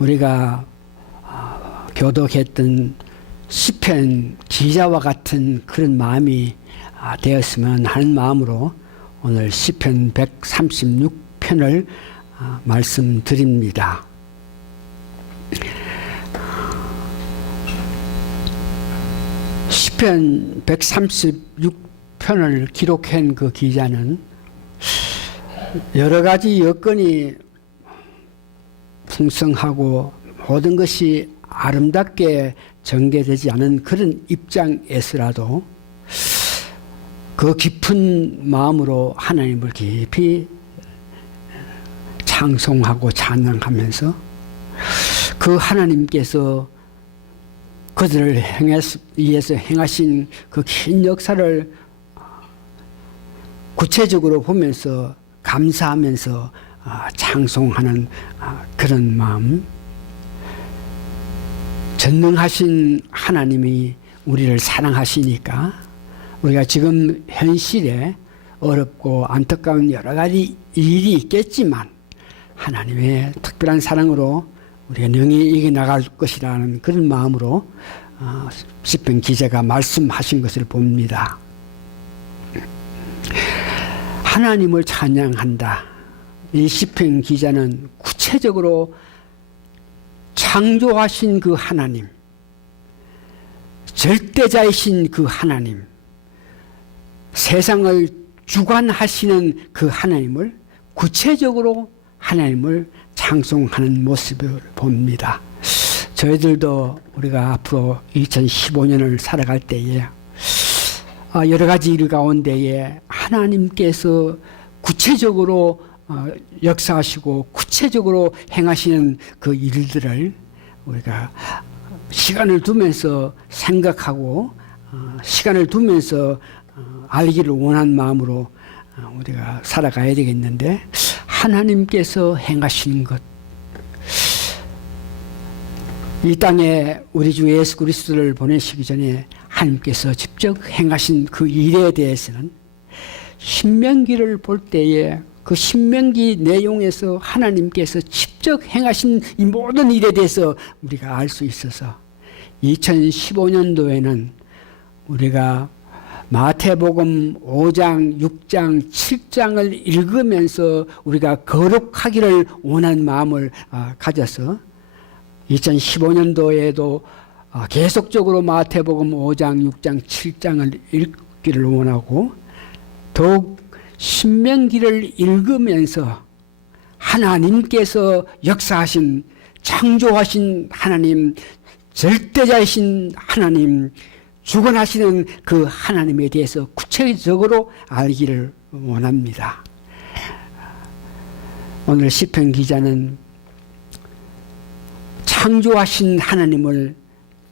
우리가 교독했던 시편 기자와 같은 그런 마음이 되었으면 하는 마음으로 오늘 시편 136편을 말씀드립니다. 시편 136편을 기록한 그 기자는 여러 가지 여건이 풍성하고 모든 것이 아름답게 전개되지 않은 그런 입장에서라도 그 깊은 마음으로 하나님을 깊이 찬송하고 찬양하면서 그 하나님께서 그들을 위해서 행하신 그 긴 역사를 구체적으로 보면서 감사하면서 찬송하는 그런 마음, 전능하신 하나님이 우리를 사랑하시니까 우리가 지금 현실에 어렵고 안타까운 여러 가지 일이 있겠지만 하나님의 특별한 사랑으로 우리가 능히 이겨나갈 것이라는 그런 마음으로 시편 기자가 말씀하신 것을 봅니다. 하나님을 찬양한다. 이 시편 기자는 구체적으로 창조하신 그 하나님, 절대자이신 그 하나님, 세상을 주관하시는 그 하나님을 구체적으로 하나님을 찬송하는 모습을 봅니다. 저희들도 우리가 앞으로 2015년을 살아갈 때에 여러 가지 일 가운데에 하나님께서 구체적으로 역사하시고 구체적으로 행하시는 그 일들을 우리가 시간을 두면서 생각하고 시간을 두면서 알기를 원하는 마음으로 우리가 살아가야 되겠는데, 하나님께서 행하신 것, 이 땅에 우리 주 예수 그리스도를 보내시기 전에 하나님께서 직접 행하신 그 일에 대해서는 신명기를 볼 때에 그 신명기 내용에서 하나님께서 직접 행하신 이 모든 일에 대해서 우리가 알 수 있어서 2015년도에는 우리가 마태복음 5장, 6장, 7장을 읽으면서 우리가 거룩하기를 원하는 마음을 가져서 2015년도에도 계속적으로 마태복음 5장, 6장, 7장을 읽기를 원하고, 더욱 신명기를 읽으면서 하나님께서 역사하신, 창조하신 하나님, 절대자이신 하나님, 주관하시는 그 하나님에 대해서 구체적으로 알기를 원합니다. 오늘 시편 기자는 창조하신 하나님을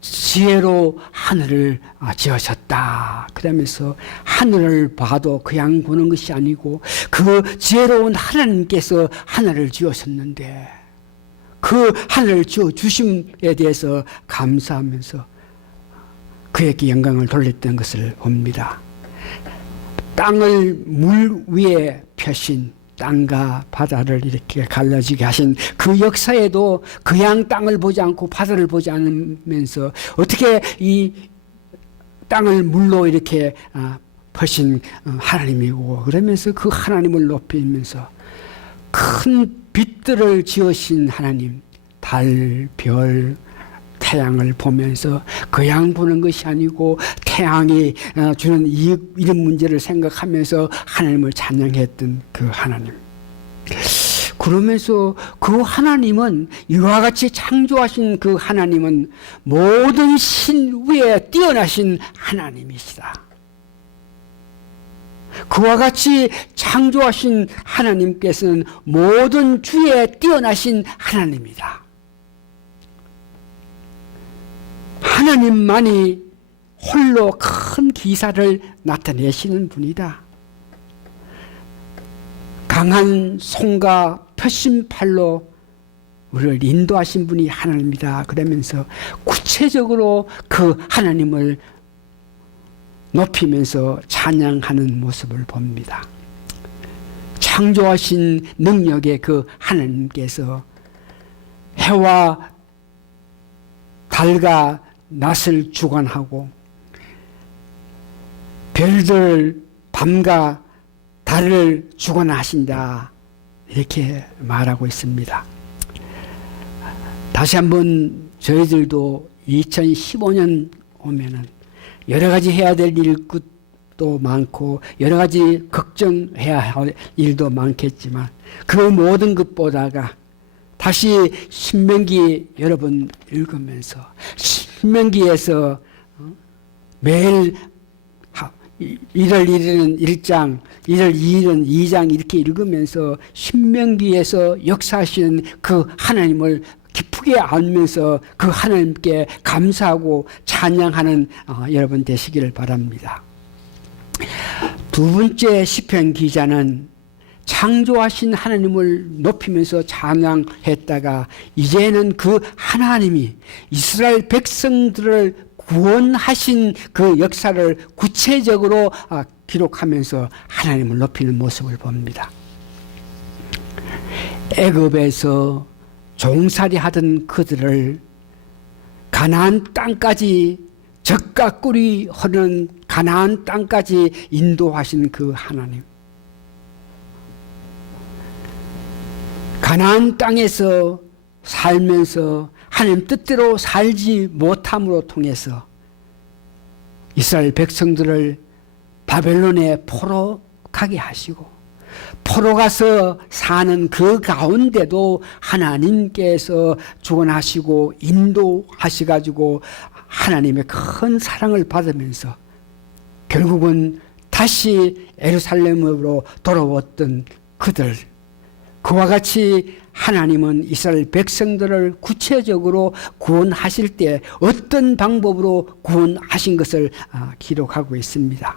지혜로 하늘을 지으셨다. 그러면서 하늘을 봐도 그냥 보는 것이 아니고 그 지혜로운 하나님께서 하늘을 지으셨는데 그 하늘을 지어주심에 대해서 감사하면서 그에게 영광을 돌렸던 것을 봅니다. 땅을 물 위에 펴신, 땅과 바다를 이렇게 갈라지게 하신 그 역사에도 그냥 땅을 보지 않고 바다를 보지 않으면서 어떻게 이 땅을 물로 이렇게 펴신 하나님이고, 그러면서 그 하나님을 높이면서 큰 빛들을 지으신 하나님, 달, 별, 태양을 보면서 그냥 보는 것이 아니고 태양이 주는 이런 문제를 생각하면서 하나님을 찬양했던 그 하나님. 그러면서 그 하나님은, 이와 같이 창조하신 그 하나님은 모든 신 위에 뛰어나신 하나님이시다. 그와 같이 창조하신 하나님께서는 모든 주에 뛰어나신 하나님이다. 하나님만이 홀로 큰 기사를 나타내시는 분이다. 강한 손과 펴신 팔로 우리를 인도하신 분이 하나님이다. 그러면서 구체적으로 그 하나님을 높이면서 찬양하는 모습을 봅니다. 창조하신 능력의 그 하나님께서 해와 달과 낮을 주관하고 별들 밤과 달을 주관하신다, 이렇게 말하고 있습니다. 다시 한번 저희들도 2015년 오면은 여러 가지 해야 될 일도 많고 여러 가지 걱정해야 할 일도 많겠지만 그 모든 것보다가 다시 신명기 여러분 읽으면서 신명기에서 매일 1월 1일은 1장, 1월 2일은 2장 이렇게 읽으면서 신명기에서 역사하시는 그 하나님을 기쁘게 알면서 그 하나님께 감사하고 찬양하는 여러분 되시기를 바랍니다. 두 번째 시편 기자는 창조하신 하나님을 높이면서 찬양했다가 이제는 그 하나님이 이스라엘 백성들을 구원하신 그 역사를 구체적으로 기록하면서 하나님을 높이는 모습을 봅니다. 애굽에서 종살이 하던 그들을 가나안 땅까지 젖과 꿀이 흐르는 가나안 땅까지 인도하신 그 하나님, 가나안 땅에서 살면서 하나님 뜻대로 살지 못함으로 통해서 이스라엘 백성들을 바벨론에 포로 가게 하시고 포로 가서 사는 그 가운데도 하나님께서 주관하시고 인도하시가지고 하나님의 큰 사랑을 받으면서 결국은 다시 예루살렘으로 돌아왔던 그들, 그와 같이 하나님은 이스라엘 백성들을 구체적으로 구원하실 때 어떤 방법으로 구원하신 것을 기록하고 있습니다.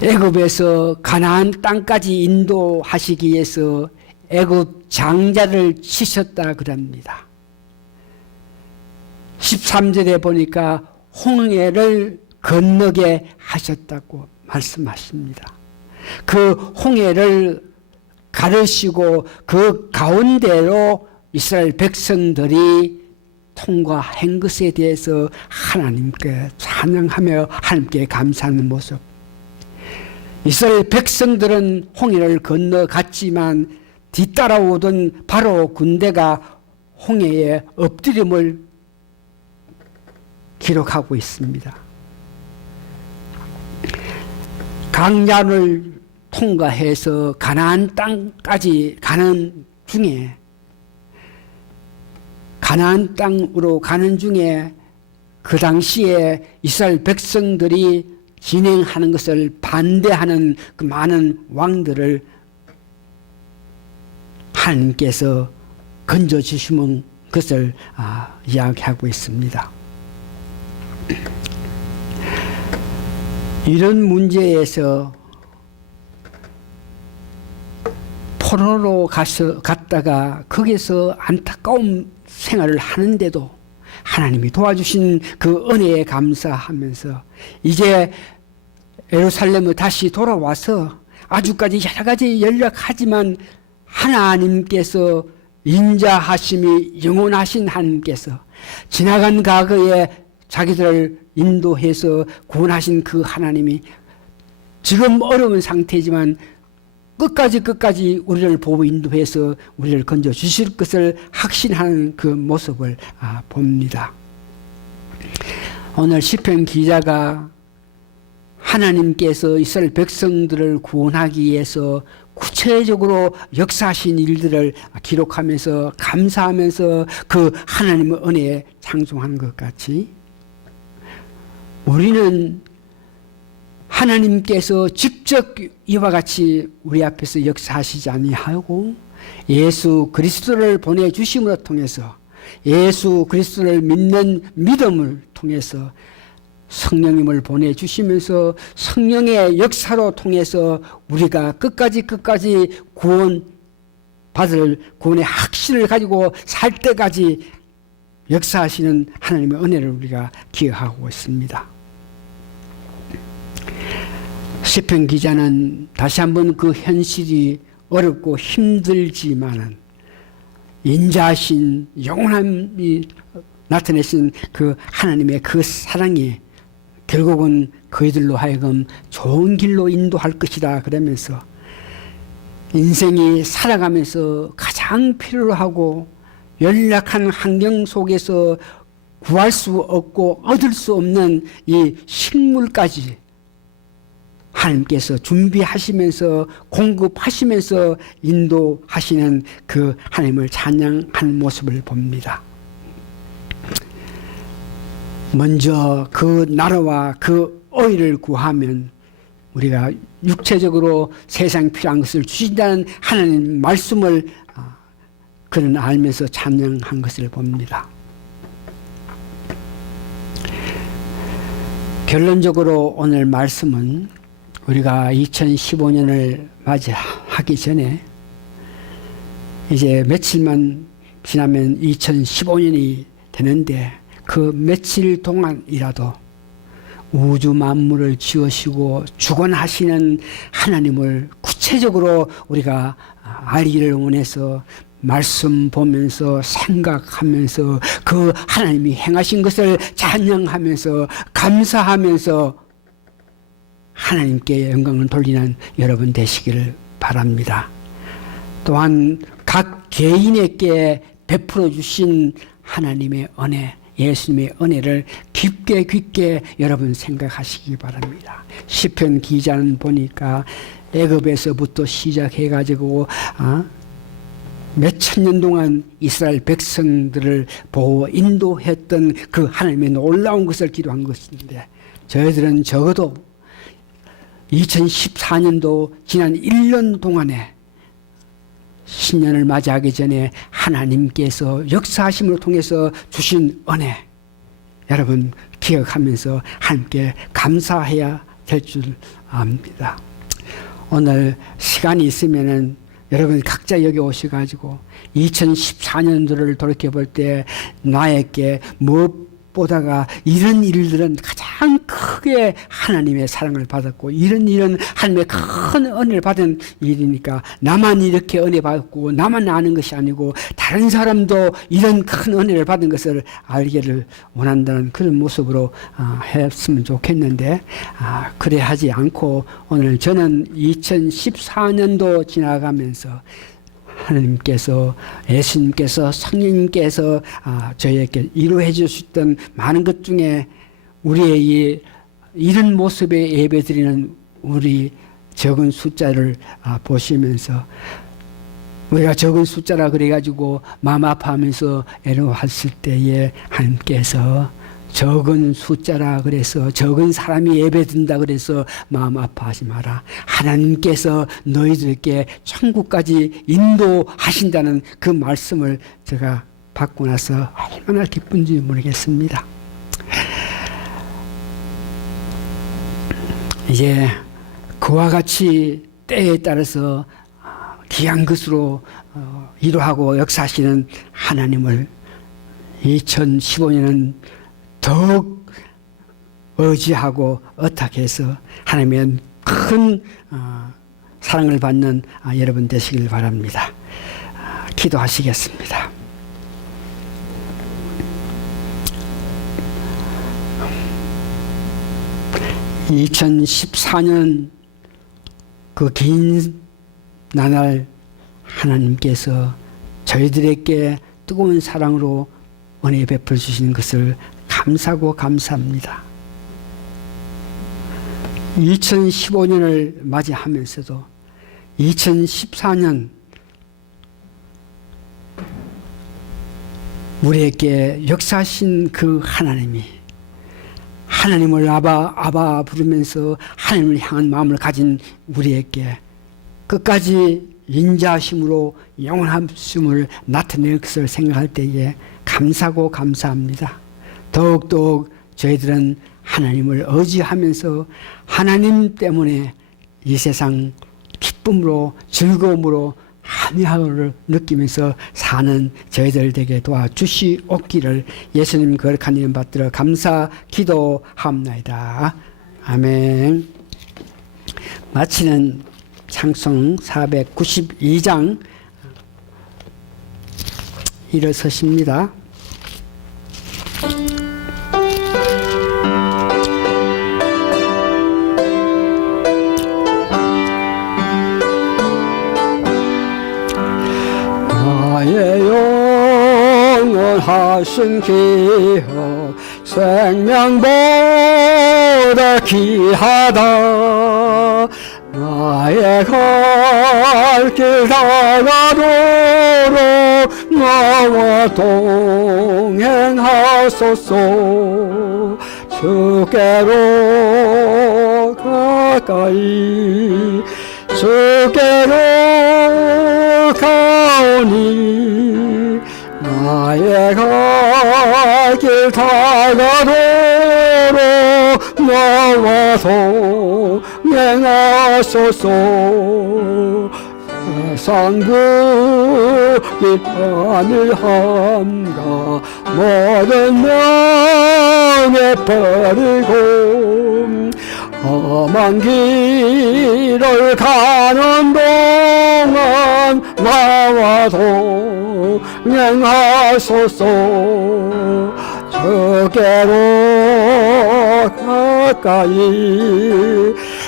애굽에서 가나안 땅까지 인도하시기 위해서 애굽 장자를 치셨다 그럽니다. 13절에 보니까 홍해를 건너게 하셨다고 말씀하십니다. 그 홍해를 가르시고 그 가운데로 이스라엘 백성들이 통과한 것에 대해서 하나님께 찬양하며 하나님께 감사하는 모습. 이스라엘 백성들은 홍해를 건너갔지만 뒤따라오던 바로 군대가 홍해에 엎드림을 기록하고 있습니다. 강야를 통과해서 가나안 땅까지 가는 중에 가나안 땅으로 가는 중에 그 당시에 이스라엘 백성들이 진행하는 것을 반대하는 그 많은 왕들을 하나님께서 건져주시는 것을 이야기하고 있습니다. 이런 문제에서 포로로 갔다가 거기서 안타까운 생활을 하는데도 하나님이 도와주신 그 은혜에 감사하면서 이제 예루살렘에 다시 돌아와서 아주까지 여러 가지 연락하지만 하나님께서 인자하심이 영원하신 하나님께서 지나간 과거에 자기들을 인도해서 구원하신 그 하나님이 지금 어려운 상태지만 끝까지 우리를 보고 인도해서 우리를 건져 주실 것을 확신하는 그 모습을 봅니다. 오늘 시편 기자가 하나님께서 이스라엘 백성들을 구원하기 위해서 구체적으로 역사하신 일들을 기록하면서 감사하면서 그 하나님의 은혜에 찬송한 것 같이 우리는 하나님께서 직접 이와 같이 우리 앞에서 역사하시지 아니하고 예수 그리스도를 보내주심으로 통해서 예수 그리스도를 믿는 믿음을 통해서 성령님을 보내주시면서 성령의 역사로 통해서 우리가 끝까지 구원받을 구원의 확신을 가지고 살 때까지 역사하시는 하나님의 은혜를 우리가 기억하고 있습니다. 시편 기자는 다시 한번 그 현실이 어렵고 힘들지만은 인자하신 영원함이 나타내신 그 하나님의 그 사랑이 결국은 그이들로 하여금 좋은 길로 인도할 것이다 그러면서 인생이 살아가면서 가장 필요로 하고 연약한 환경 속에서 구할 수 없고 얻을 수 없는 이 식물까지 하나님께서 준비하시면서 공급하시면서 인도하시는 그 하나님을 찬양하는 모습을 봅니다. 먼저 그 나라와 그 의를 구하면 우리가 육체적으로 세상 필요한 것을 주신다는 하나님 말씀을 그는 알면서 찬양한 것을 봅니다. 결론적으로 오늘 말씀은 우리가 2015년을 맞이하기 전에 이제 며칠만 지나면 2015년이 되는데 그 며칠 동안이라도 우주 만물을 지으시고 주관하시는 하나님을 구체적으로 우리가 알기를 원해서 말씀 보면서 생각하면서 그 하나님이 행하신 것을 찬양하면서 감사하면서 하나님께 영광을 돌리는 여러분 되시기를 바랍니다. 또한 각 개인에게 베풀어 주신 하나님의 은혜, 예수님의 은혜를 깊게 여러분 생각하시기 바랍니다. 시편 기자는 보니까 애굽에서부터 시작해가지고 몇천 년 동안 이스라엘 백성들을 보호 인도했던 그 하나님의 놀라운 것을 기도한 것인데 저희들은 적어도 2014년도 지난 1년 동안에 신년을 맞이하기 전에 하나님께서 역사하심을 통해서 주신 은혜 여러분 기억하면서 함께 감사해야 될 줄 압니다. 오늘 시간이 있으면은 여러분 각자 여기 오셔가지고 2014년도를 돌이켜볼 때 나에게 무엇보다가 이런 일들은 가장 크게 하나님의 사랑을 받았고 이런 하나님의 큰 은혜를 받은 일이니까 나만 이렇게 은혜 받고 나만 아는 것이 아니고 다른 사람도 이런 큰 은혜를 받은 것을 알기를 원한다는 그런 모습으로 했으면 좋겠는데 그래 하지 않고 오늘 저는 2014년도 지나가면서 하나님께서 예수님께서 성령님께서 저희에게 이루해 주셨던 많은 것 중에 우리의 이런 모습의 예배드리는 우리 적은 숫자를 보시면서 우리가 적은 숫자라 그래가지고 마음 아파하면서 애로웠을 때에 하나님께서 적은 숫자라 그래서 적은 사람이 예배든다 그래서 마음 아파하지 마라. 하나님께서 너희들께 천국까지 인도하신다는 그 말씀을 제가 받고 나서 얼마나 기쁜지 모르겠습니다. 이제 그와 같이 때에 따라서 귀한 것으로 이루하고 역사하시는 하나님을 2015년은 더욱 의지하고 의탁해서 하나님의 큰 사랑을 받는 여러분 되시길 바랍니다. 기도하시겠습니다. (2014년) 그 긴 나날 하나님께서 저희들에게 뜨거운 사랑으로 은혜 베풀어 주시는 것을 감사하고 감사합니다. 2015년을 맞이하면서도 2014년 우리에게 역사하신 그 하나님이 하나님을 아바 부르면서 하나님을 향한 마음을 가진 우리에게 끝까지 인자하심으로 영원하심을 나타낼 것을 생각할 때에 감사하고 감사합니다. 더욱더욱 저희들은 하나님을 의지하면서 하나님 때문에 이 세상 기쁨으로 즐거움으로 함양을 느끼면서 사는 저희들 되게 도와주시옵기를 예수님 거룩한 이름 받들어 감사 기도합나이다. 아멘. 마치는 찬송 492장 일어서십니다. 나의 영원하신 기억 생명보다 귀하다. 나의 갈 길 다가도록 나와 동행하소서. 주께로 가까이 주께로 가오니 나의 갈 길 다가도록 나와 동행하소서. 세상 그 하늘 한가 모든 명예 버리고 험한 길을 가는 동안 나와 동행하소서. 주께로 가까이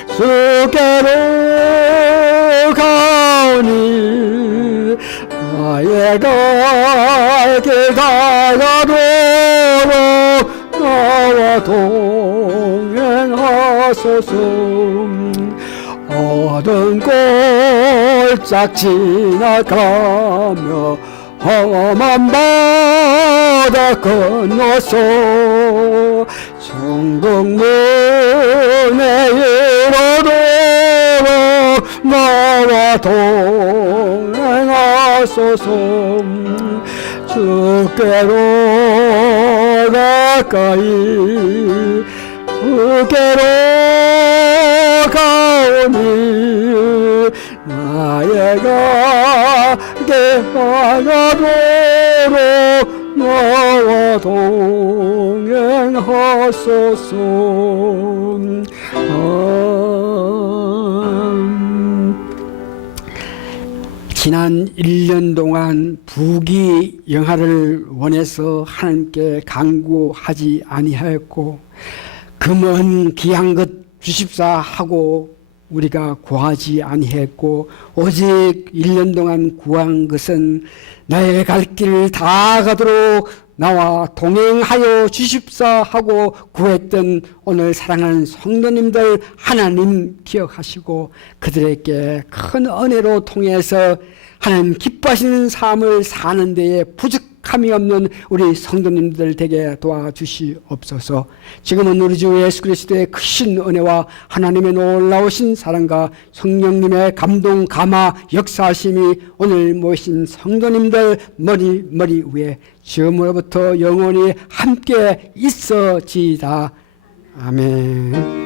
주께로 가오니 나의 갈 길 다가도록 나와 동행하소서. 어두운 골짝 지나가며 험한 바다 건너서 천국문에 이르도록 나와 동행하소서. 주께로 가까이 주께로 가오니 나의 가게 하나도록 나와 동행하소서. 지난 1년 동안 부귀영화를 원해서 하나님께 간구하지 아니하였고 그 먼 귀한 것 주십사 하고 우리가 구하지 아니했고 오직 1년 동안 구한 것은 나의 갈 길 다 가도록 나와 동행하여 주십사 하고 구했던 오늘 사랑하는 성도님들 하나님 기억하시고 그들에게 큰 은혜로 통해서 하나님 기뻐하시는 삶을 사는 데에 부족함이 없는 우리 성도님들 되게 도와주시옵소서. 지금은 우리 주 예수 그리스도의 크신 은혜와 하나님의 놀라우신 사랑과 성령님의 감동 감화 역사하심이 오늘 모신 성도님들 머리 위에 지금으로부터 영원히 함께 있어지이다. 아멘.